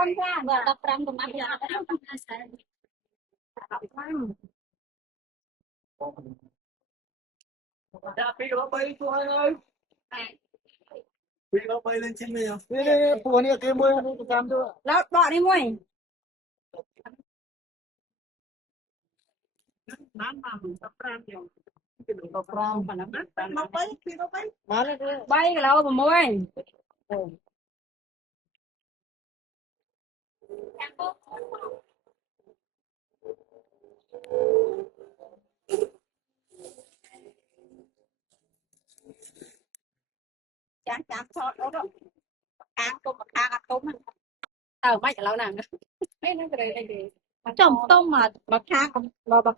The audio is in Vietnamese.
con ra và tập răng của anh Dạ, phi nó bay cô anh ơi. Phi nó bay lên trên này. Đi, phùa này cái môi nó làm chưa? lót bọ đi mui Tập ram. Nó bay, phi nó bay. Má nó bay cái lâu mà mui chán chán sót đó đó ăn tôm mà ăn tôm mấy cái lâu nè mấy nó cái đây chồng tôm mà khang mà